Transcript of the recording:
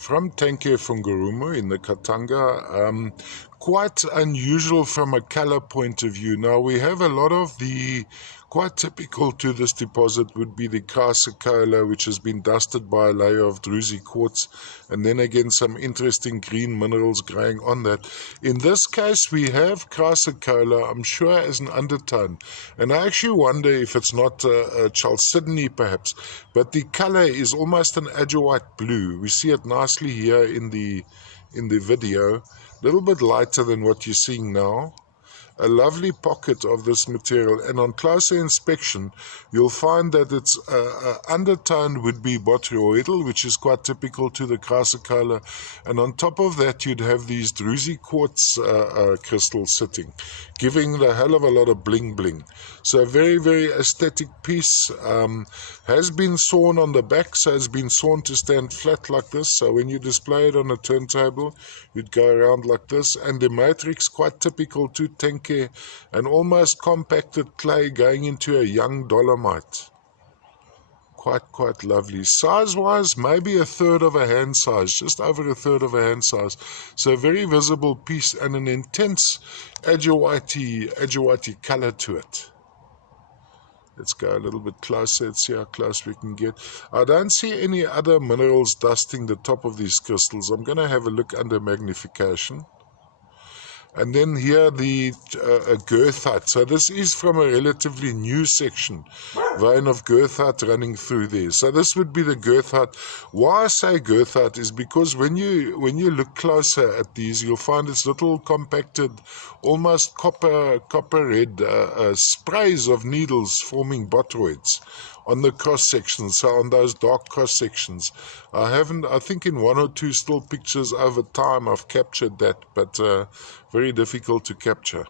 from Tenke Fungurumu in the Katanga. Quite unusual from a color point of view. Now we have a lot of the, quite typical to this deposit would be the chrysocolla, which has been dusted by a layer of druzy quartz, and then again some interesting green minerals growing on that. In this case we have chrysocolla, I'm sure, as an undertone, and I actually wonder if it's not a chalcedony perhaps, but the color is almost an azure-white blue. We see it nicely here in the video, a little bit lighter than what you're seeing now. A lovely pocket of this material, and on closer inspection you'll find that its undertone would be botryoidal, which is quite typical to the chrysocolla, and on top of that you'd have these druzy quartz crystals sitting, giving the hell of a lot of bling bling. So a very, very aesthetic piece. Has been sawn on the back, so it's been sawn to stand flat like this, so when you display it on a turntable you'd go around like this, and the matrix quite typical to Tenke, an almost compacted clay going into a young dolomite. Quite lovely. Size wise, maybe a third of a hand size, just over a third of a hand size. So a very visible piece and an intense azure-whitey color to it. Let's go a little bit closer. Let's see how close we can get. I don't see any other minerals dusting the top of these crystals. I'm going to have a look under magnification. And then here the goethite. So this is from a relatively new section, vein of goethite running through there. So this would be the goethite. Why I say goethite is because when you look closer at these, you'll find it's little compacted, almost copper red sprays of needles forming botroids on the cross sections. So on those dark cross sections, I think in one or two still pictures over time I've captured that, but very difficult to capture.